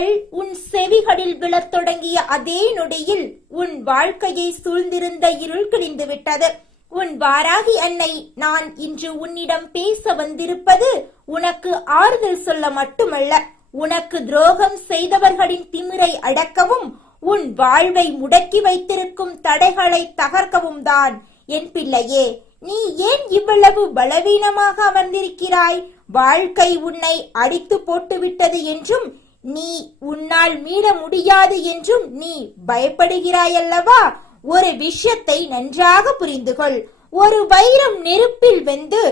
வார்த்தைகள் உன் செவிகளில் விழத் தொடங்கிய அதே நொடியில் உன் வாழ்க்கையை சூழ்ந்திருந்த இருள் கிழிந்து விட்டது. உன் வாராகி அன்னை நான் இன்று உன்னிடம் பேச வந்திருப்பது உனக்கு ஆறுதல் சொல்ல மட்டுமல்ல, உனக்கு துரோகம் செய்தவர்களின் திமிரை அடக்கவும் உன் வாழ்வை முடக்கி வைத்திருக்கும் தடைகளை தகர்க்கவும் தான். என் பிள்ளையே, நீ ஏன் இவ்வளவு பலவீனமாக அமர்ந்திருக்கிறாய்? வாழ்க்கை உன்னை அடித்து போட்டுவிட்டது என்றும் நீ உன்னால் மீள முடியாது என்றும் நீ பயப்படுகிறாயல்லவா? ஒரு விஷயத்தை நன்றாக புரிந்து கொள். ஒரு வைரம் நெருப்பில் வெந்து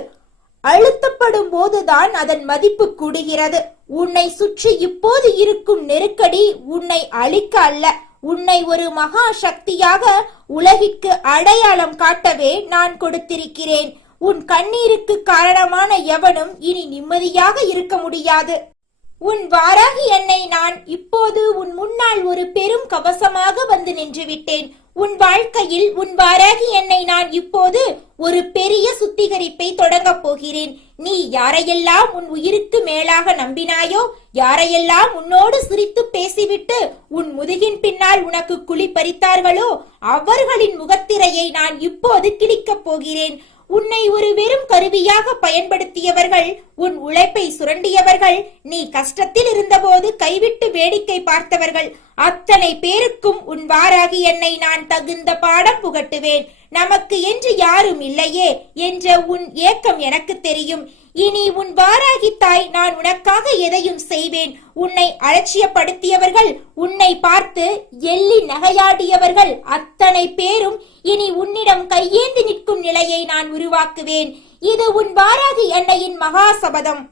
அழுத்தப்படும் போதுதான் அதன் மதிப்பு கூடுகிறது. உன்னை சுற்றி இப்போது இருக்கும் நெருக்கடி உன்னை அழிக்க அல்ல, உன்னை ஒரு மகா சக்தியாக உலகிற்கு அடையாளம் காட்டவே நான் கொடுத்திருக்கிறேன். உன் கண்ணீருக்கு காரணமான எவனும் இனி நிம்மதியாக இருக்க முடியாது. உன் வாராகி என்னை நான் இப்போது உன் முன்னால் ஒரு பெரும் கவசமாக வந்து நின்று விட்டேன். உன் வாழ்க்கையில் உன் வாராகி என்னை நான் இப்போது ஒரு பெரிய சுத்திகரிப்பை தொடங்கப் போகிறேன். நீ யாரையெல்லாம் உன் உயிருக்கு மேலாக நம்பினாயோ, யாரையெல்லாம் உன்னோடு சிரித்து பேசிவிட்டு உன் முதுகின் பின்னால் உனக்கு குழி பறித்தார்களோ, அவர்களின் முகத்திரையை நான் இப்போது கிழிக்கப் போகிறேன். உன்னை ஒரு வெறும் கருவியாக பயன்படுத்தியவர்கள், உன் உழைப்பை சுரண்டியவர்கள், நீ கஷ்டத்தில் இருந்தபோது கைவிட்டு வேடிக்கை பார்த்தவர்கள், அத்தனை பேருக்கும் உன் வாராகி என்னை நான் தகுந்த பாடம் புகட்டுவேன். நமக்கு என்று யாரும் இல்லையே என்ற உன் ஏக்கம் எனக்கு தெரியும். இனி உன் வாராகி தாய் நான் உனக்காக எதையும் செய்வேன். உன்னை அலட்சியப்படுத்தியவர்கள், உன்னை பார்த்து எள்ளி நகையாடியவர்கள் அத்தனை பேரும் இனி உன்னிடம் கையேந்தி நிற்கும் நிலையை நான் உருவாக்குவேன். இது உன் வாராகி அன்னையின் மகா சபதம்.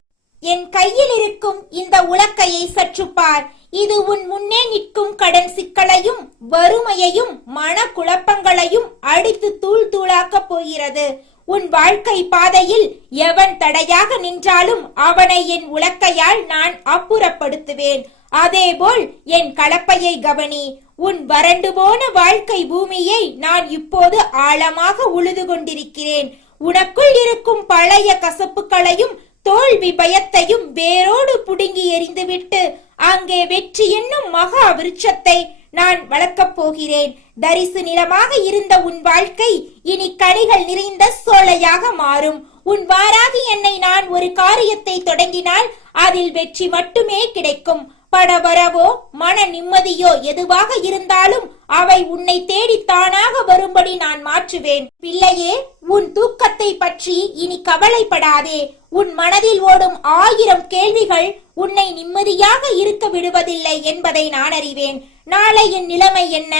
என் கையில் இருக்கும் இந்த உலக்கையை சற்று பார். இது உன் முன்னே நிற்கும் கடன் சிக்கலையும் வறுமையையும் மன குழப்பங்களையும் அடித்து தூள் தூளாக்கப் போகிறது. உன் வாழ்க்கை பாதையில் எவன் தடையாக நின்றாலும் அவனை என் உலக்கையால் நான் அப்புறப்படுத்துவேன். அதேபோல் என் கலப்பையை கவனி. உன் வறண்டு போன வாழ்க்கை பூமியை நான் இப்போது ஆழமாக உழுது கொண்டிருக்கிறேன். உனக்குள் இருக்கும் பழைய கசப்புகளையும் தோல்வி பயத்தையும் வேரோடு புடுங்கி எறிந்துவிட்டு அங்கே வெற்றி என்னும் மகா விருட்சத்தை நான் வளர்க்கப் போகிறேன். தரிசு நிலமாக இருந்த உன் வாழ்க்கை இனி கனிகள் நிறைந்த சோலையாக மாறும். உன் வாராகி என்னை நான் ஒரு காரியத்தை தொடங்கினால் அதில் வெற்றி மட்டுமே கிடைக்கும். பணவரவோ மன நிம்மதியோ எதுவாக இருந்தாலும் அவை உன்னை தேடி தானாக வரும்படி நான் மாற்றுவேன். பிள்ளையே, உன் தூக்கத்தை பற்றி இனி கவலைப்படாதே. உன் மனதில் ஓடும் 1000 கேள்விகள் உன்னை நிம்மதியாக இருக்க விடுவதில்லை என்பதை நான் அறிவேன். நாளை என் நிலைமை என்ன,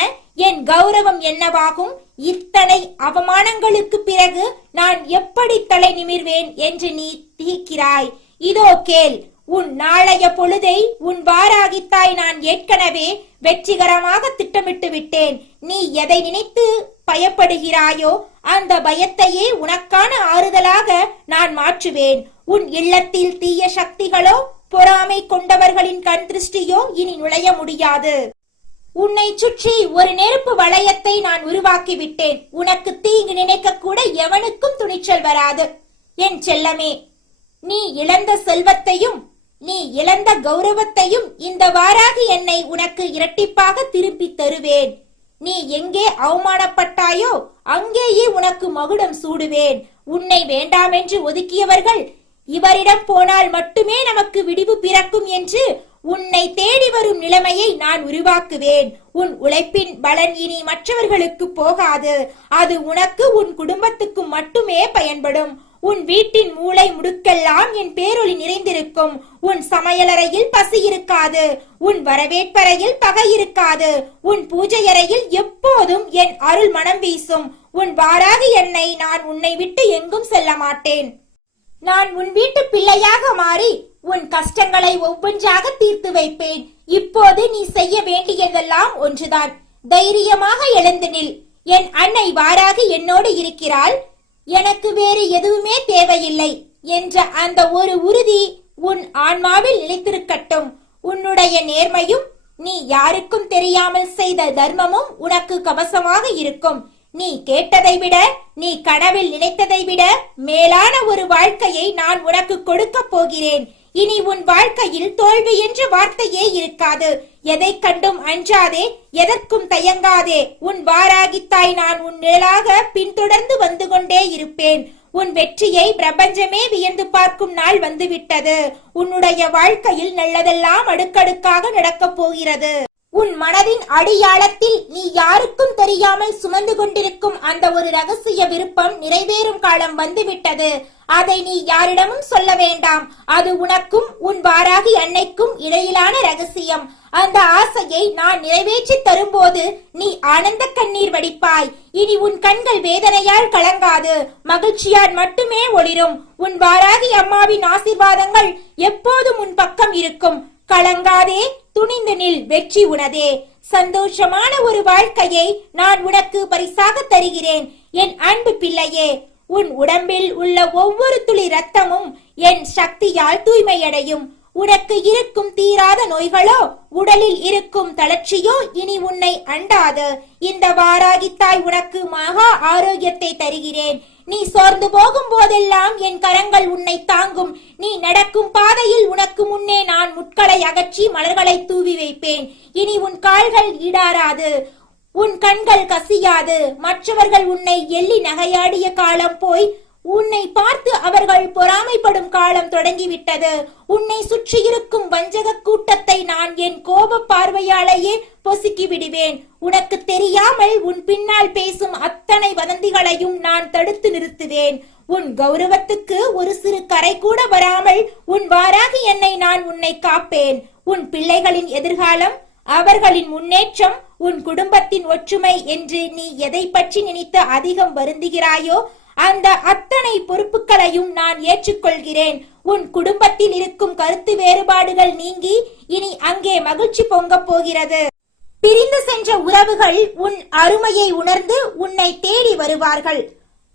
என் கௌரவம் என்னவாகும், இத்தனை அவமானங்களுக்கு பிறகு நான் எப்படி தலை நிமிர்வேன் என்று நீ திகைக்கிறாய். இதோ கேள். உன் நாளைய பொழுதை உன் வாராகித்தாய் நான் ஏற்கனவே வெற்றிகரமாக திட்டமிட்டு விட்டேன். நீ எதை நினைத்து பயப்படுகிறாயோ அந்த பயத்தையே உனக்கான ஆறுதலாக நான் மாற்றுவேன். உன் இல்லத்தில் தீய சக்திகளோ பொறாமை கொண்டவர்களின் கண் திருஷ்டியோ இனி நுழைய முடியாது. உன்னை சுற்றி ஒரு நெருப்பு வளையத்தை நான் உருவாக்கி விட்டேன். உனக்கு தீங்கு நினைக்க கூட எவனுக்கும் துணிச்சல் வராது. என் செல்லமே, நீ இழந்த செல்வத்தையும் நீ இழந்த கௌரவத்தையும் இந்த வாராகி என்னை உனக்கு இரட்டிப்பாக திருப்பி தருவேன். நீ எங்கே அவமானப்பட்டாயோ அங்கேயே உனக்கு மகுடம் சூடுவேன். உன்னை வேண்டாமென்று ஒதுக்கியவர்கள், இவரிடம் போனால் மட்டுமே நமக்கு விடிவு பிறக்கும் என்று உன்னை தேடி வரும் நிலைமையை நான் உருவாக்குவேன். உன் உழைப்பின் பலன் இனி மற்றவர்களுக்கு போகாது. அது உனக்கு உன் குடும்பத்துக்கு மட்டுமே பயன்படும். உன் வீட்டின் மூளை முடுக்கெல்லாம் என் பேரொளி நிறைந்திருக்கும். உன் சமையலறையில் பசி இருக்காது. உன் வரவேற்பறையில் பகை இருக்காது. உன் பூஜை அறையில் எப்போதும் என் அருள் மனம் வீசும். உன் வாராகி என்னை நான் உன்னை விட்டு எங்கும் செல்ல மாட்டேன். நான் உன் வீட்டு பிள்ளையாக மாறி உன் கஷ்டங்களை ஒவ்வொன்றாக தீர்த்து வைப்பேன். இப்போது நீ செய்ய வேண்டியதெல்லாம் ஒன்றுதான். தைரியமாக எழுந்து நில். என் அன்னை வாராகி என்னோடு இருக்கிறாள், எனக்கு வேறு எதுவுமே தேவையில்லை என்ற அந்த ஒரு உறுதி உன் ஆன்மாவில் நிலைத்திருக்கட்டும். உன்னுடைய நேர்மையும் நீ யாருக்கும் தெரியாமல் செய்த தர்மமும் உனக்கு கவசமாக இருக்கும். நீ கேட்டதை விட, நீ கனவில் நினைத்ததை விட மேலான ஒரு வாழ்க்கையை நான் உனக்கு கொடுக்க போகிறேன். இனி உன் வாழ்க்கையில் தோல்வி என்ற வார்த்தையே இருக்காது. எதை கண்டும் அஞ்சாதே, எதற்கும் தயங்காதே. உன் வாராகித்தாய் நான் உன் நிழலாக பின்தொடர்ந்து வந்து கொண்டே இருப்பேன். உன் வெற்றியை பிரபஞ்சமே வியந்து பார்க்கும் நாள் வந்துவிட்டது. உன்னுடைய வாழ்க்கையில் நல்லதெல்லாம் அடுக்கடுக்காக நடக்கப் போகிறது. உன் மனதின் அடியாழத்தில் நீ யாருக்கும் தெரியாமல் சுமந்து கொண்டிருக்கும் அந்த ஒரு ரகசிய விருப்பம் நிறைவேறும் காலம் வந்துவிட்டது. அதை நீ யாரிடமும் சொல்ல வேண்டாம். அது உனக்கும் உன் வாராகி அன்னைக்கும் இடையிலான ரகசியம். அந்த ஆசையை நான் நிறைவேற்றி தரும்போது நீ ஆனந்த கண்ணீர் வடிப்பாய். இனி உன் கண்கள் வேதனையால் கலங்காது, மகிழ்ச்சியால் மட்டுமே ஒளிரும். உன் வாராகி அம்மாவின் ஆசீர்வாதங்கள் எப்போதும் உன் பக்கம் இருக்கும். கலங்காதே, துணிந்து நில், வெற்றி உனதே. சந்தோஷமான ஒரு வாழ்க்கையை நான் உனக்கு பரிசாக தருகிறேன் என் அன்பு பிள்ளையே. உன் உடம்பில் உள்ள ஒவ்வொரு துளி ரத்தமும் என் சக்தியால் தூய்மையடையும். உனக்கு இருக்கும் தீராத நோய்களோ, உடலில் இருக்கும் தளர்ச்சியோ இனி உன்னை அண்டாது. இந்த வாராகித்தாய் உனக்கு மகா ஆரோக்கியத்தை தருகிறேன். நீ சோர்ந்து போகும் போதெல்லாம் என் கரங்கள் உன்னை தாங்கும். நீ நடக்கும் பாதையில் உனக்கு முன்னே நான் முட்களை அகற்றி மலர்களை தூவி வைப்பேன். இனி உன் கால்கள் ஈடாராது, உன் கண்கள் கசியாது. மற்றவர்கள் உன்னை எள்ளி நகையாடிய காலம் போய் உன்னை பார்த்து அவர்கள் பொறாமைப்படும் காலம் தொடங்கிவிட்டது. உன்னை சுற்றியிருக்கும் வஞ்சக கூட்டத்தை நான் என் கோப பார்வையாலேயே பொசுக்கி விடுவேன். உனக்கு தெரியாமல் உன் பின்னால் பேசும் அத்தனை வதந்திகளையும் நான் தடுத்து நிறுத்துவேன். உன் கௌரவத்துக்கு ஒரு சிறு கரை கூட வராமல் உன் வாராகி என்னை நான் உன்னை காப்பேன். உன் பிள்ளைகளின் எதிர்காலம், அவர்களின் முன்னேற்றம், உன் குடும்பத்தின் ஒற்றுமை என்று நீ எதை பற்றி நினைத்து அதிகம் வருந்துகிறாயோ அந்த அத்தனை பொறுப்புகளையும் நான் ஏற்றுக்கொள்கிறேன். உன் குடும்பத்தில் இருக்கும் கருத்து வேறுபாடுகள் நீங்கி இனி அங்கே மகிழ்ச்சி பொங்கப் போகிறது. பிரிந்து சென்ற உறவுகள் உன் அருமையை உணர்ந்து உன்னை தேடி வருவார்கள்.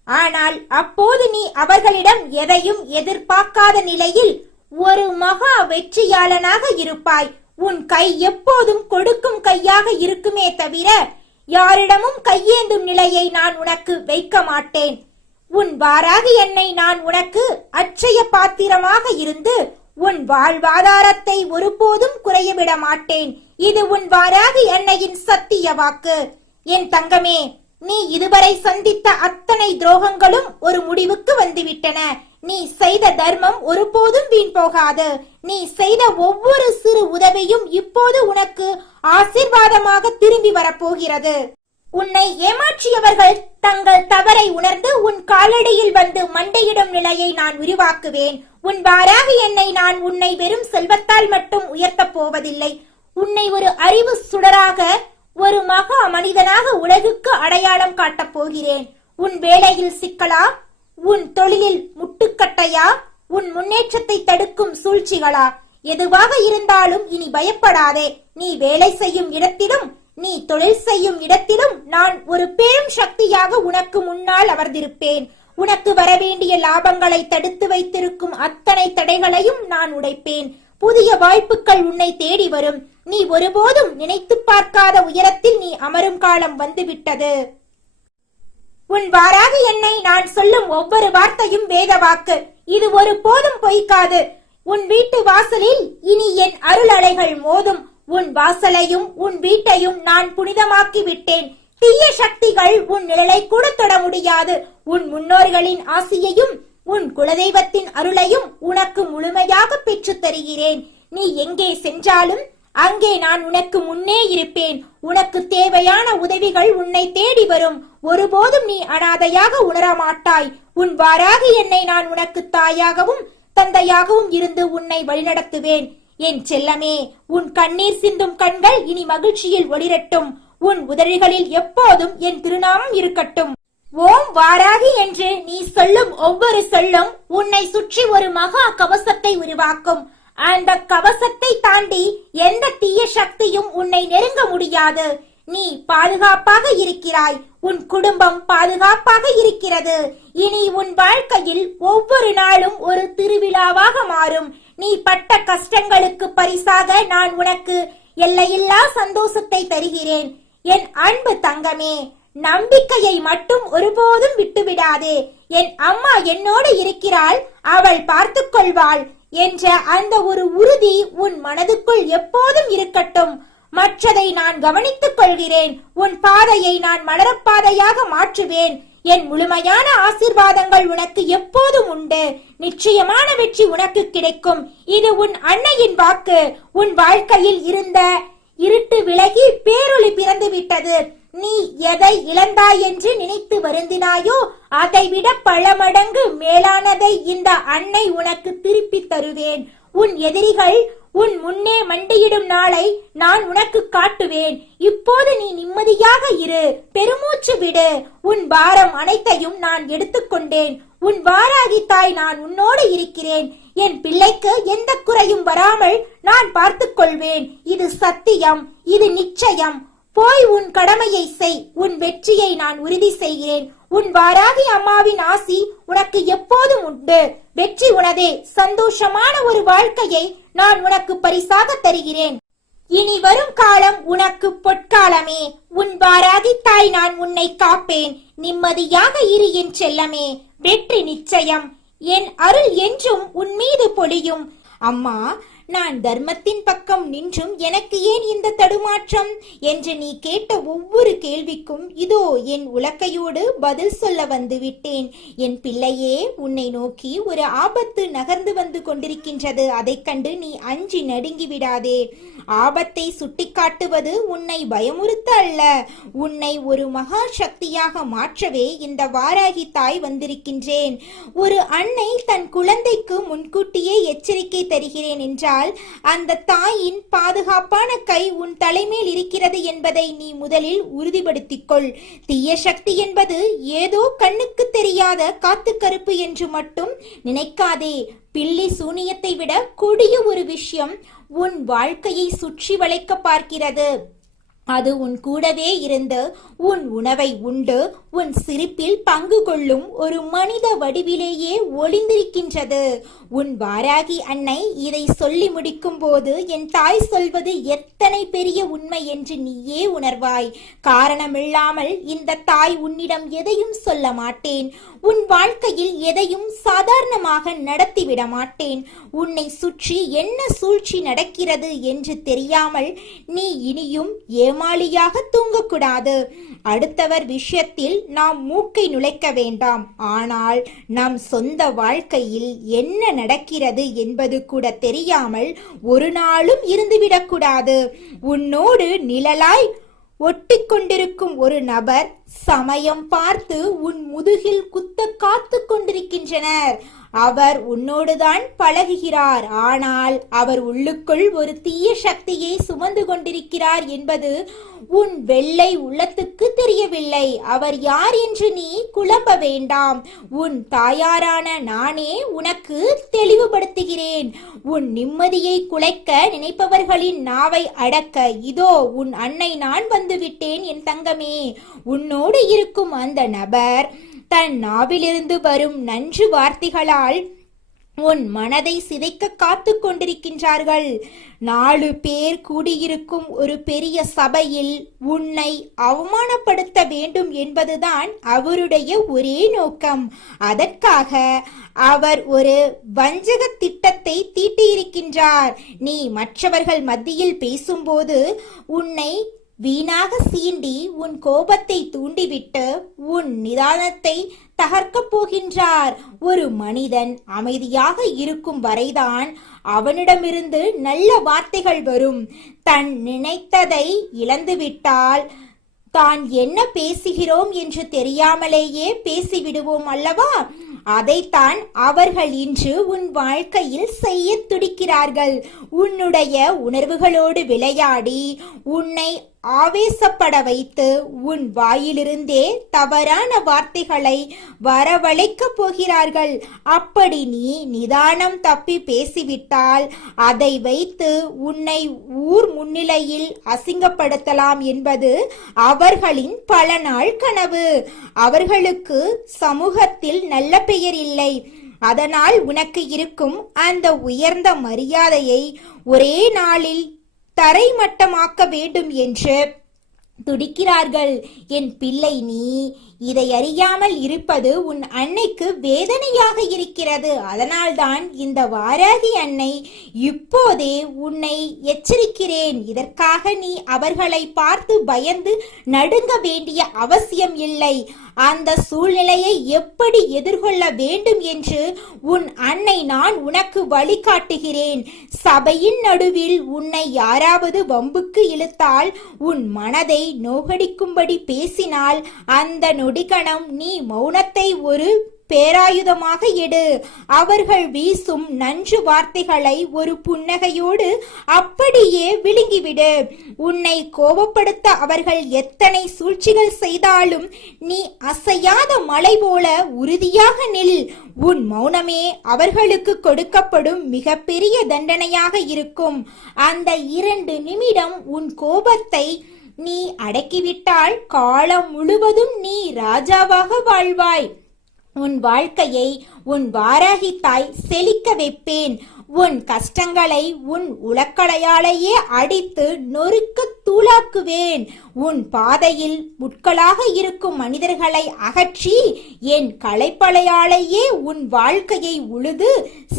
ஆனால் அப்போது நீ அவர்களிடம் எதையும் எதிர்பார்க்காத நிலையில் ஒரு மகா வெற்றியாளனாக இருப்பாய். உன் கை எப்போதும் கொடுக்கும் கையாக இருக்குமே தவிர யாரிடமும் கையேந்தும் நிலையை நான் உனக்கு வைக்க மாட்டேன். உன் வாராகி என்னை நான் உனக்கு அட்சய பாத்திரமாக இருந்து உன் வாழ்வாதாரத்தை ஒருபோதும் குறையவிட மாட்டேன். இது உன் வாராகி அன்னையின் சத்திய வாக்கு. என் தங்கமே, நீ இதுவரை சந்தித்த அத்தனை துரோகங்களும் ஒரு முடிவுக்கு வந்துவிட்டன. நீ செய்த தர்மம் ஒருபோதும் வீண் போகாது. நீ செய்த ஒவ்வொரு சிறு உதவியும் இப்போது உனக்கு ஆசீர்வாதமாக திரும்பி வரப்போகிறது. உன்னை ஏமாற்றியவர்கள் தங்கள் தவறை உணர்ந்து உன் காலடியில் வந்து மண்டையிடும் நிலையை நான் உருவாக்குவேன். உன் வாராகி என்னை நான் உன்னை வெறும் செல்வத்தால் மட்டும் உயர்த்தப் போவதில்லை. உன்னை ஒரு அறிவு சுடராக, ஒரு மகா மனிதனாக உலகுக்கு அடையாளம் காட்டப் போகிறேன். உன் வேலையில் சிக்கலா, உன் தொழிலில் முட்டுக்கட்டையா, உன் முன்னேற்றத்தை தடுக்கும் சூழ்ச்சிகளா, எதுவாக இருந்தாலும் இனி பயப்படாதே. நீ வேலை செய்யும் இடத்திலும் நீ தொழில் செய்யும் இடத்திலும் நான் ஒரு பெரும் சக்தியாக உனக்கு முன்னால் அமர்ந்திருப்பேன். உனக்கு வரவேண்டிய லாபங்களை தடுத்து வைத்திருக்கும் அத்தனை தடைகளையும் நான் உடைப்பேன். புதிய வாய்ப்புகள் உன்னை தேடி வரும். நீ ஒருபோதும் நினைத்து பார்க்காத உயரத்தில் நீ அமரும் காலம் வந்துவிட்டது. உன் வாராகி என்னை நான் சொல்லும் ஒவ்வொரு வார்த்தையும் வேத வாக்கு. இது ஒரு போதும் பொய்க்காது. உன் வீட்டு வாசலில் இனி என் அருள் அலைகள் மோதும். உன் வாசலையும் உன் வீட்டையும் நான் புனிதமாக்கி விட்டேன். தீய சக்திகள் உன் நிழலை கூட தொட முடியாது. உன் முன்னோர்களின் ஆசியையும் உன் குலதெய்வத்தின் அருளையும் உனக்கு முழுமையாக பெற்று தருகிறேன். நீ எங்கே சென்றாலும் அங்கே நான் உனக்கு முன்னே இருப்பேன். உனக்கு தேவையான உதவிகள் உன்னை தேடி வரும். ஒருபோதும் நீ அனாதையாக உணரமாட்டாய். உன் வாராகி என்னை நான் உனக்கு தாயாகவும் தந்தையாகவும் இருந்து உன்னை வழிநடத்துவேன். என் செல்லமே, உன் கண்ணீர் சிந்தும் கண்கள் இனி மகிழ்ச்சியில் ஒளிரட்டும். உன் உதடுகளில் எப்போதும் என் திருநாமம் இருக்கட்டும். ஓம் வாராகி என்று நீ சொல்லும் ஒவ்வொரு சொல்லும் உன்னை சுற்றி ஒரு மகா கவசத்தை உருவாக்கும். அந்த கவசத்தை தாண்டி எந்த தீய சக்தியும் உன்னை நெருங்க முடியாது. நீ பாதுகாப்பாக இருக்கிறாய். உன் குடும்பம் பாதுகாப்பாக இருக்கிறது. இனி உன் வாழ்க்கையில் ஒவ்வொரு நாளும் ஒரு திருவிழாவாக மாறும். நீ பட்ட கஷ்டங்களுக்கு பரிசாக நான் உனக்கு எல்லையில்லா சந்தோஷத்தை தருகிறேன். என் அன்பு தங்கமே, நம்பிக்கையை மட்டும் ஒருபோதும் விட்டுவிடாதே. என் அம்மா என்னோடு இருக்கிறாள். அவள் பார்த்துக் கொள்வாள். என்ற அந்த ஒரு உறுதி உன் மனதுக்குள் எப்போதும் இருக்கட்டும். மற்றதை நான் கவனித்துக் கொள்கிறேன். உன் பாதையை நான் மலரப்பாதையாக மாற்றுவேன். என் முழுமையான ஆசீர்வாதங்கள் உனக்கு எப்போதும் உண்டு. நிச்சயமான வெற்றி உனக்கு கிடைக்கும். இது உன் அன்னையின் வாக்கு. உன் வாழ்க்கையில் இருந்த இருட்டு விலகி பேரொளி பிறந்து விட்டது. நீ எதை இழந்தாய் என்று நினைத்து வருந்தினாயோ அதைவிட பல மடங்கு மேலானதை இந்த அன்னை உனக்கு திருப்பி தருவேன். உன் எதிரிகள் உன் முன்னே மண்டியிடும் நாளை நான் உனக்கு காட்டுவேன். இப்போது நீ நிம்மதியாக இரு. பெருமூச்சு விடு. உன் பாரம் அனைத்தையும் நான் எடுத்துக்கொண்டேன். உன் வாராகி தாய் நான் உன்னோடு இருக்கிறேன். என் பிள்ளைக்கு எந்த குறையும் வராமல் நான் பார்த்துக் கொள்வேன். இது சத்தியம், இது நிச்சயம். போய் உன் கடமையை செய். உன் வெற்றியை நான் உறுதி செய்கிறேன். உன் வாராகி அம்மாவின் ஆசி உனக்கு எப்போதும் உண்டு. வெற்றி உனதே. சந்தோஷமான ஒரு வாழ்க்கையை நான் உனக்கு பரிசாக தருகிறேன். இனி வரும் காலம் உனக்கு பொற்காலமே. உன் வாராகி தாய் நான் உன்னை காப்பேன். நிம்மதியாக இரு என் செல்லமே. வெற்றி நிச்சயம். என் அருள் என்றும் உன் மீது பொழியும். அம்மா, நான் தர்மத்தின் பக்கம் நின்றும் எனக்கு ஏன் இந்த தடுமாற்றம் என்று நீ கேட்ட ஒவ்வொரு கேள்விக்கும் இதோ என் உலக்கையோடு பதில் சொல்ல வந்து விட்டேன். என் பிள்ளையே, உன்னை நோக்கி ஒரு ஆபத்து நகர்ந்து வந்து கொண்டிருக்கின்றது. அதைக் கண்டு நீ அஞ்சி நடுங்கி விடாதே. ஆபத்தை சுட்டிக்காட்டுவது உன்னை பயமுறுத்த அல்ல, உன்னை ஒரு மகா சக்தியாக மாற்றவே இந்த வாராகி தாய் வந்திருக்கின்றேன். ஒரு அன்னை தன் குழந்தைக்கு முன்கூட்டியே எச்சரிக்கை தருகிறேன் என்றால் அந்த தாயின் பாதுகாப்பான கை உன் தலைமேல் இருக்கிறது என்பதை நீ முதலில் உறுதிப்படுத்திக் கொள். தீய சக்தி என்பது ஏதோ கண்ணுக்கு தெரியாத காத்து கருப்பு என்று மட்டும் நினைக்காதே. பில்லி சூனியத்தை விட கொடிய ஒரு விஷயம் உன் வாழ்க்கையை சுற்றி வளைக்க பார்க்கிறது. அது உன் கூடவே இருந்து உன் உணவை உண்டு உன் சிரிப்பில் பங்கு கொள்ளும் ஒரு மனித வடிவிலேயே ஒளிந்திருக்கின்றது. உன் வாராகி அன்னை இதை சொல்லி முடிக்கும் போது என் தாய் சொல்வது எத்தனை பெரிய உண்மை என்று நீயே உணர்வாய். காரணமில்லாமல் இந்த தாய் உன்னிடம் எதையும் சொல்ல மாட்டேன். உன் வாழ்க்கையில் எதையும் சாதாரணமாக நடத்திவிட மாட்டேன். உன்னை சுற்றி என்ன சூழ்ச்சி நடக்கிறது என்று தெரியாமல் நீ இனியும் ஏமாளியாக தூங்கக்கூடாது. அடுத்தவர் விஷயத்தில் நாம் மூக்கை நுழைக்க வேண்டாம். ஆனால் நம் சொந்த வாழ்க்கையில் என்ன நடக்கிறது என்பது கூட தெரியாமல் ஒரு நாளும் இருந்துவிடக்கூடாது. உன்னோடு நிழலாய் ஒட்டி கொண்டிருக்கும் ஒரு நபர் சமயம் பார்த்து உன் முதுகில் குத்த காத்து கொண்டிருக்கின்றனர். அவர் உன்னோடுதான் பழகுகிறார், ஆனால் அவர் உள்ளுக்குள் ஒரு தீய சக்தியை சுமந்து கொண்டிருக்கிறார் என்பது உன் வெள்ளை உள்ளத்துக்கு தெரியவில்லை. அவர் யார் என்று நீ குழம்ப வேண்டாம். உன் தாயாரான நானே உனக்கு தெளிவுபடுத்துகிறேன். உன் நிம்மதியை குலைக்க நினைப்பவர்களின் நாவை அடக்க இதோ உன் அன்னை நான் வந்துவிட்டேன். என் தங்கமே, உன்னோடு இருக்கும் அந்த நபர் தன் நாவிலிருந்து வரும் நன்று வார்த்தைகளால் உன் மனதை சிதைக்க காத்து கொண்டிருக்கின்றார்கள். 4 பேர் கூடியிருக்கும் ஒரு பெரிய சபையில் உன்னை அவமானப்படுத்த வேண்டும் என்பதுதான் அவருடைய ஒரே நோக்கம். அதற்காக அவர் ஒரு வஞ்சக திட்டத்தை தீட்டியிருக்கின்றார். நீ மற்றவர்கள் மத்தியில் பேசும்போது உன்னை வீணாக சீண்டி உன் கோபத்தை தூண்டிவிட்டு உன் நிதானத்தை தகர்க்கப் போகின்றார். ஒரு மனிதன் அமைதியாக இருக்கும் வரைதான் அவனிடமிருந்து நல்ல வார்த்தைகள் வரும். தன் நினைத்ததை இழந்துவிட்டால் தான் என்ன பேசுகிறோம் என்று தெரியாமலேயே பேசிவிடுவோம் அல்லவா? அதைத்தான் அவர்கள் இன்று உன் வாழ்க்கையில் செய்ய துடிக்கிறார்கள். உன்னுடைய உணர்வுகளோடு விளையாடி உன்னை ஆவேசப்பட வைத்து உன் வாயிலிருந்தே தவறான வார்த்தைகளை வரவழைக்கப் போகிறார்கள். அப்படி நீ நிதானம் தப்பி பேசிவிட்டால் அதை வைத்து உன்னை ஊர் முன்னிலையில் அசிங்கப்படுத்தலாம் என்பது அவர்களின் பல நாள் கனவு. அவர்களுக்கு சமூகத்தில் நல்ல பெயர் இல்லை. அதனால் உனக்கு இருக்கும் அந்த உயர்ந்த மரியாதையை ஒரே நாளில் தரைமட்டமாக்க வேண்டும் என்று துடிக்கிறார்கள். என் பிள்ளை, நீ இதை அறியாமல் இருப்பது உன் அன்னைக்கு வேதனையாக இருக்கிறது. அதனால்தான் இந்த வாராகி அன்னை இப்போதே உன்னை எச்சரிக்கிறேன். இதற்காக நீ அவர்களை பார்த்து பயந்து நடுங்க வேண்டிய அவசியம் இல்லை. அந்த சூழ்நிலையை எப்படி எதிர்கொள்ள வேண்டும் என்று உன் அன்னை நான் உனக்கு வழிகாட்டுகிறேன். சபையின் நடுவில் உன்னை யாராவது வம்புக்கு இழுத்தால், உன் மனதை நோகடிக்கும்படி பேசினால், அந்த நொடிகணம் நீ மௌனத்தை ஒரு பேராயுதமாக எடு. அவர்கள் வீசும் நஞ்சு வார்த்தைகளை ஒரு புன்னகையோடு அப்படியே விழுங்கிவிடு. உன்னை கோபப்படுத்த அவர்கள் எத்தனை சூழ்ச்சிகள் செய்தாலும் நீ அசையாத மலை போல உறுதியாக நில். உன் மௌனமே அவர்களுக்கு கொடுக்கப்படும் மிகப்பெரிய தண்டனையாக இருக்கும். அந்த 2 நிமிடம் உன் கோபத்தை நீ அடக்கிவிட்டால் காலம் முழுவதும் நீ ராஜாவாக வாழ்வாய். உன் வாழ்க்கையை உன் வாராகி தாய் செழிக்க வைப்பேன். உன் கஷ்டங்களை உன் உலக்களையாலேயே அடித்து நொறுக்க தூளாக்குவேன். உன் பாதையில் முட்களாக இருக்கும் மனிதர்களை அகற்றி என் களைப்பலையாலேயே உன் வாழ்க்கையை உழுது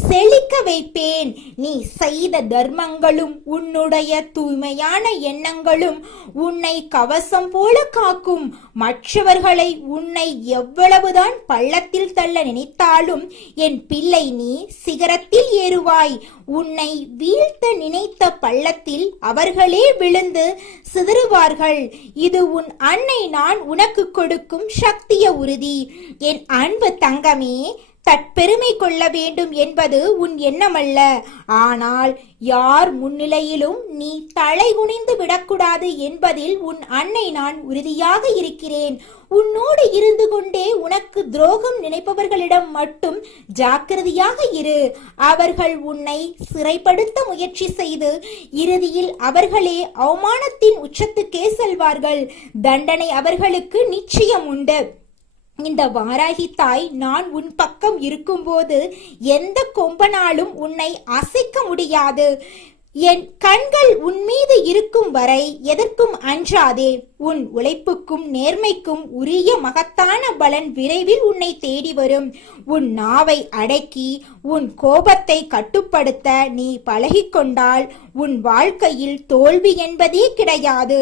செழிக்க வைப்பேன். நீ செய்த தர்மங்களும் உன்னுடைய தூய்மையான எண்ணங்களும் உன்னை கவசம் போல காக்கும். மற்றவர்களை உன்னை எவ்வளவுதான் பள்ளத்தில் தள்ள நினைத்தாலும் என் பிள்ளை நீ சிகரத்தில் ஏறுவாய். உன்னை வீழ்த்த நினைத்த பள்ளத்தில் அவர்களே விழுந்து சிதறுவார்கள். இது உன் அன்னை நான் உனக்கு கொடுக்கும் சக்திய உறுதி. என் அன்பு தங்கமே, தற்பெருமை கொள்ள வேண்டும் என்பது உன் எண்ணமல்ல. ஆனால் யார் முன்னிலையிலும் நீ தலை குனிந்து விடக்கூடாது என்பதில் உன் அன்னை நான் உறுதியாக இருக்கிறேன். உன்னோடு இருந்து கொண்டே உனக்கு துரோகம் நினைப்பவர்களிடம் மட்டும் ஜாக்கிரதையாக இரு. அவர்கள் உன்னை சிறைப்படுத்த முயற்சி செய்து இறுதியில் அவர்களே அவமானத்தின் உச்சத்துக்கே செல்வார்கள். தண்டனை அவர்களுக்கு நிச்சயம் உண்டு. இந்த வாராகி தாய் நான் உன் பக்கம் இருக்கும்போது எந்த கொம்பனாலும் உன்னை அசைக்க முடியாது. என் கண்கள் உன் மீது இருக்கும் வரை எதற்கும் அஞ்சாதே. உன் உழைப்புக்கும் நேர்மைக்கும் உரிய மகத்தான பலன் விரைவில் உன்னை தேடி வரும். உன் நாவை அடக்கி உன் கோபத்தை கட்டுப்படுத்த நீ பழகிக்கொண்டால் உன் வாழ்க்கையில் தோல்வி என்பதே கிடையாது.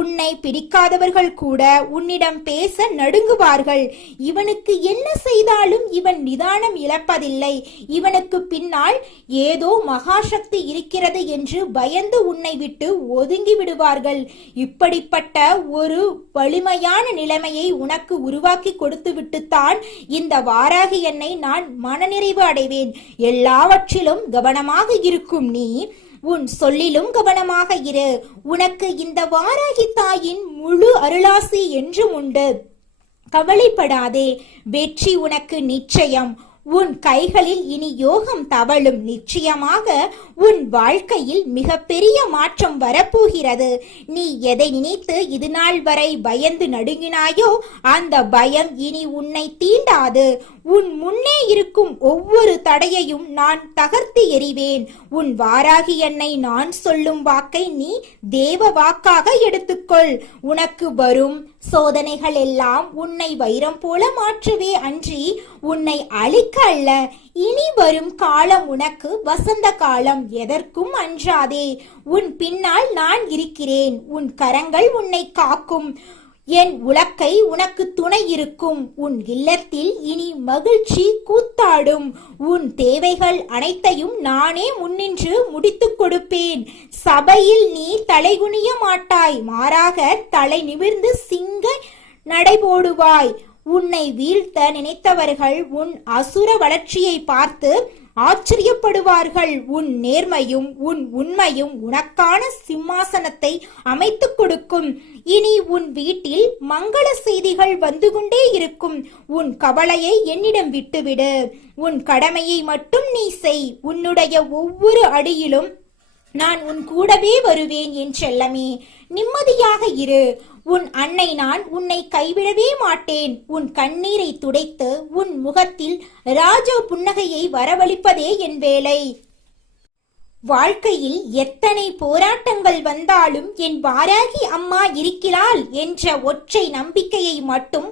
உன்னை பிடிக்காதவர்கள் கூட உன்னிடம் பேச நடுங்குவார்கள். இவனுக்கு என்ன செய்தாலும் இவன் நிதானம் இழப்பதில்லை, இவனுக்கு பின்னால் ஏதோ மகாசக்தி இருக்கிறது என்று பயந்து உன்னை விட்டு ஒதுங்கி விடுவார்கள். இப்படிப்பட்ட ஒரு வலிமையான நிலைமையை உனக்கு உருவாக்கி கொடுத்து விட்டுத்தான் இந்த வாராகி என்னை நான் மனநிறைவு அடைவேன். எல்லாவற்றிலும் கவனமாக இருக்கும் நீ உன் சொல்லிலும் கவனமாக இரு. உனக்கு இந்த வாராகி தாயின் முழு அருளாசி என்றும் உண்டு. கவலைப்படாதே, வெற்றி உனக்கு நிச்சயம். உன் கைகளில் இனி யோகம் தவழும். நிச்சயமாக உன் வாழ்க்கையில் மிகப்பெரிய மாற்றம் வரப்போகிறது. நீ எதை நினைத்து இது நாள் வரை பயந்து நடுங்கினாயோ அந்த பயம் இனி உன்னை தீண்டாது. உன் முன்னே இருக்கும் ஒவ்வொரு தடையையும் நான் தகர்த்து எறிவேன். உன் வாராகி என்னை நான் சொல்லும் வாக்கை நீ தேவ வாக்காக எடுத்துக்கொள். உனக்கு வரும் சோதனைகள் எல்லாம் உன்னை வைரம் போல மாற்றவே அன்றி உன்னை அழிக்க அல்ல. இனி வரும் காலம் உனக்கு வசந்த காலம். எதற்கும் அஞ்சாதே. உன் பின்னால் நான் இருக்கிறேன். உன் கரங்கள் உன்னை காக்கும். என் உலக்கை உனக்கு துணை இருக்கும். உன் இல்லத்தில் இனி மகிழ்ச்சி கூத்தாடும். உன் தேவைகள் அனைத்தையும் நானே முன்னின்று முடித்துக் கொடுப்பேன். சபையில் நீ தலைகுனிய மாட்டாய், மாறாக தலை நிமிர்ந்து சிங்க நடைபோடுவாய். உன்னை வீழ்த்த நினைத்தவர்கள் உன் அசுர வளர்ச்சியை பார்த்து ஆச்சரியப்படுவார்கள். உன் நேர்மையும் உன் உண்மையும் உனக்கான சிம்மாசனத்தை அமைத்துக் கொடுக்கும். இனி உன் வீட்டில் மங்கள செய்திகள் வந்து கொண்டே இருக்கும். உன் கவலையை என்னிடம் விட்டுவிடு. உன் கடமையை மட்டும் நீ செய். உன்னுடைய ஒவ்வொரு அடியிலும் நான் உன் கூடவே வருவேன். என் செல்லமே, நிம்மதியாக இரு. உன் அன்னை நான் உன்னை கைவிடவே மாட்டேன். உன் கண்ணீரை துடைத்து உன் முகத்தில் ராஜ புன்னகையை வரவழைப்பதே என் வேலை. வாழ்க்கையில் எத்தனை போராட்டங்கள் வந்தாலும் என் வாராகி அம்மா இருக்கிறாள் என்ற ஒற்றை நம்பிக்கையை மட்டும்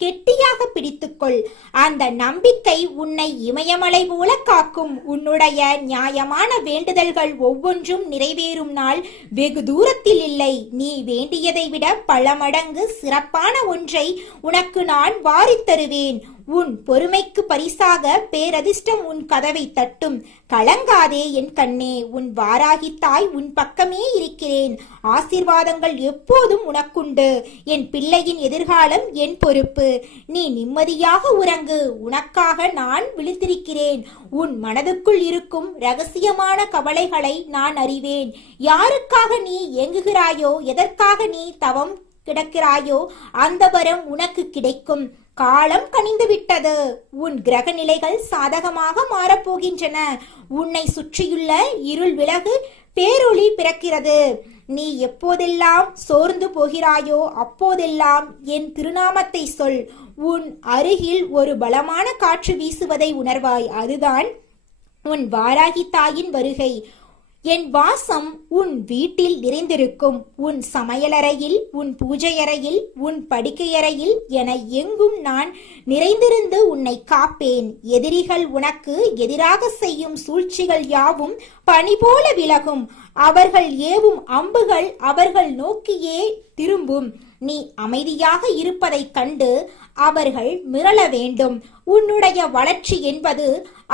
கெட்டியாக பிடித்துக்கொள். அந்த நம்பிக்கை உன்னை இமயமலை போல காக்கும். உன்னுடைய நியாயமான வேண்டுதல்கள் ஒவ்வொன்றும் நிறைவேறும் நாள் வெகு தூரத்தில் இல்லை. நீ வேண்டியதை விட பல மடங்கு சிறப்பான ஒன்றை உனக்கு நான் வாரித் தருவேன். உன் பொறுமைக்கு பரிசாக பேரதிர்ஷ்டம் உன் கதவை தட்டும். கலங்காதே என் கண்ணே, உன் வாராகி தாய் உன் பக்கமே இருக்கிறேன். ஆசீர்வாதங்கள் எப்போதும் உனக்குண்டு. என் பிள்ளையின் எதிர்காலம் என் பொறுப்பு. நீ நிம்மதியாக உறங்கு. உனக்காக நான் விழித்திருக்கிறேன். உன் மனதுக்குள் இருக்கும் ரகசியமான கவலைகளை நான் அறிவேன். யாருக்காக நீ ஏங்குகிறாயோ, எதற்காக நீ தவம் கிடக்கிறாயோ, அந்த வரம் உனக்கு கிடைக்கும். காலம் கனிந்து விட்டது. உன் கிரக நிலைகள் சாதகமாக மாறப்போகின்றன. உன்னை சுற்றியுள்ள இருள் விலகு, பேரொளி பிறக்கிறது. நீ எப்போதெல்லாம் சோர்ந்து போகிறாயோ அப்போதெல்லாம் என் திருநாமத்தை சொல். உன் அருகில் ஒரு பலமான காற்று வீசுவதை உணர்வாய். அதுதான் உன் வாராகி தாயின் வருகை. என் வாசம் உன் வீட்டில் நிறைந்திருக்கும். உன் சமையலறையில், உன் பூஜையறையில், உன் படுக்கையறையில் என எங்கும் நான் நிறைந்திருந்து உன்னை காப்பேன். எதிரிகள் உனக்கு எதிராக செய்யும் சூழ்ச்சிகள் யாவும் பனி போல விலகும். அவர்கள் ஏவும் அம்புகள் அவர்கள் நோக்கியே திரும்பும். நீ அமைதியாக இருப்பதைக் கண்டு அவர்கள் மிரள வேண்டும். உன்னுடைய வளர்ச்சி என்பது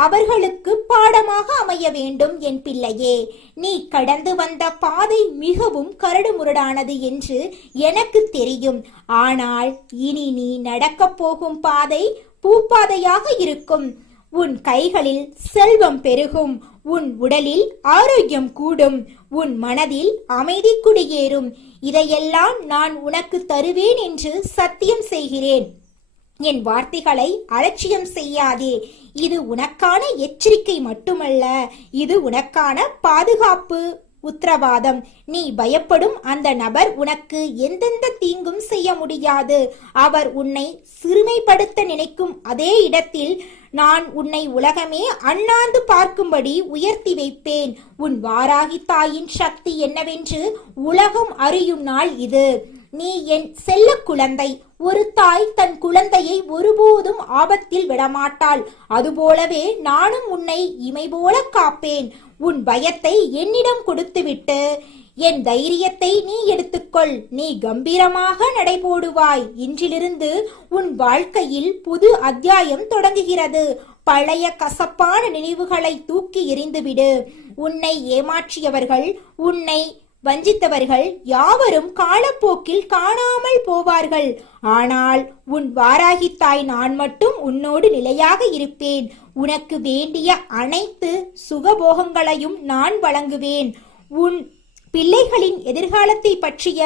அவர்களுக்கு பாடமாக அமைய வேண்டும். என் பிள்ளையே, நீ கடந்து வந்த பாதை மிகவும் கரடுமுரடானது என்று எனக்கு தெரியும். ஆனால் இனி நீ நடக்கப் போகும் பாதை பூப்பாதையாக இருக்கும். உன் கைகளில் செல்வம் பெருகும். உன் உடலில் ஆரோக்கியம் கூடும். உன் மனதில் அமைதி குடியேறும். இதையெல்லாம் நான் உனக்கு தருவேன் என்று சத்தியம் செய்கிறேன். என் வார்த்தைகளை அலட்சியம் செய்யாதே. இது உனக்கான எச்சரிக்கை மட்டுமல்ல, இது உனக்கான பாதுகாப்பு உத்தரவாதம். நீ பயப்படும் அந்த நபர் உனக்கு எந்தெந்த தீங்கும் செய்ய முடியாது. அவர் உன்னை சிறுமைப்படுத்த நினைக்கும் அதே இடத்தில் நான் உன்னை உலகமே அண்ணாந்து பார்க்கும்படி உயர்த்தி வைப்பேன். உன் வாராகி தாயின் சக்தி என்னவென்று உலகம் அறியும் நாள் இது. நீ என் செல்ல குழந்தை. ஒரு தாய் தன் குழந்தையை ஒருபோதும் ஆபத்தில் விடமாட்டாள். அதுபோலவே நானும் உன்னை இமை போல காப்பேன். உன் பயத்தை என்னிடம் கொடுத்துவிட்டு என் தைரியத்தை நீ எடுத்துக்கொள். நீ கம்பீரமாக நடைபோடுவாய். இன்றிலிருந்து உன் வாழ்க்கையில் புது அத்தியாயம் தொடங்குகிறது. பழைய கசப்பான நினைவுகளை தூக்கி எறிந்துவிடு. உன்னை ஏமாற்றியவர்கள், உன்னை வஞ்சித்தவர்கள் யாவரும் காலப்போக்கில் காணாமல் போவார்கள். ஆனால் உன் வாராகி தாய் நான் மட்டும் உன்னோடு நிலையாக இருப்பேன். உனக்கு வேண்டிய அனைத்து சுகபோகங்களையும் நான் வழங்குவேன். உன் பிள்ளைகளின் எதிர்காலத்தை பற்றிய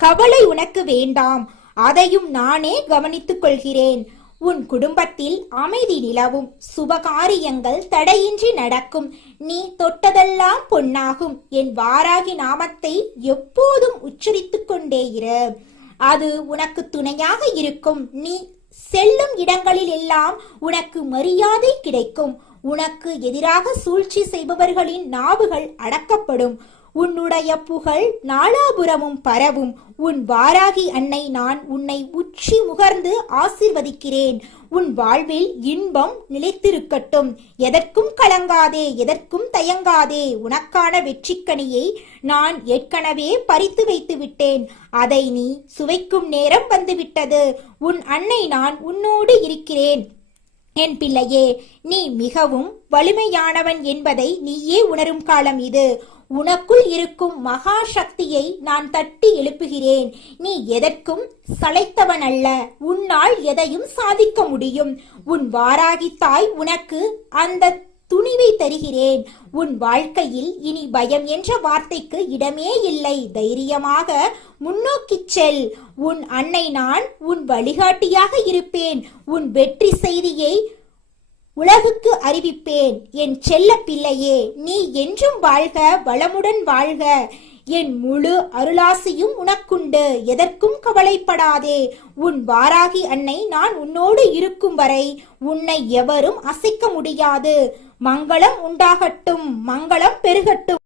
கவலை உனக்கு வேண்டாம். அதையும் நானே கவனித்துக் கொள்கிறேன். உன் குடும்பத்தில் அமைதி நிலவும். சுபகாரியங்கள் தடையின்றி நடக்கும். நீ தொட்டதெல்லாம் பொன்னாகும். என் வாராகி நாமத்தை எப்போதும் உச்சரித்துக் கொண்டே இரு. அது உனக்கு துணையாக இருக்கும். நீ செல்லும் இடங்களில் எல்லாம் உனக்கு மரியாதை கிடைக்கும். உனக்கு எதிராக சூழ்ச்சி செய்பவர்களின் நாவுகள் அடக்கப்படும். உன்னுடைய புகழ் நாலாபுரமும் பரவும். உன் வாராகி அன்னை நான் உன்னை உச்சி முகர்ந்து ஆசீர்வதிக்கிறேன். உன் வாழ்வில் இன்பம் நிலைத்திருக்கட்டும். எதற்கும் கலங்காதே, எதற்கும் தயங்காதே. உனக்கான வெற்றிக்கனியை நான் ஏற்கனவே பறித்து வைத்து விட்டேன். அதை நீ சுவைக்கும் நேரம் வந்துவிட்டது. உன் அன்னை நான் உன்னோடு இருக்கிறேன். என் பிள்ளையே, நீ மிகவும் வலிமையானவன் என்பதை நீயே உணரும் காலம் இது. உனக்குள் இருக்கும் மகா சக்தியை நான் தட்டி எழுப்புகிறேன். நீ எதற்கும் சளைத்தவன் அல்ல. உன்னால் எதையும் சாதிக்க முடியும். உன் வாராகி தாய் உனக்கு அந்த துணிவை தருகிறேன். உன் வாழ்க்கையில் இனி பயம் என்ற வார்த்தைக்கு இடமே இல்லை. தைரியமாக முன்னோக்கிச் செல். உன் அன்னை நான் உன் வழிகாட்டியாக இருப்பேன். உன் வெற்றி செய்தியை உலகுக்கு அறிவிப்பேன். என் செல்ல பிள்ளையே, நீ என்றும் வாழ்க, வளமுடன் வாழ்க. என் முழு அருளாசியும் உனக்குண்டு. எதற்கும் கவலைப்படாதே. உன் வாராகி அன்னை நான் உன்னோடு இருக்கும் வரை உன்னை எவரும் அசைக்க முடியாது. மங்களம் உண்டாகட்டும், மங்களம் பெருகட்டும்.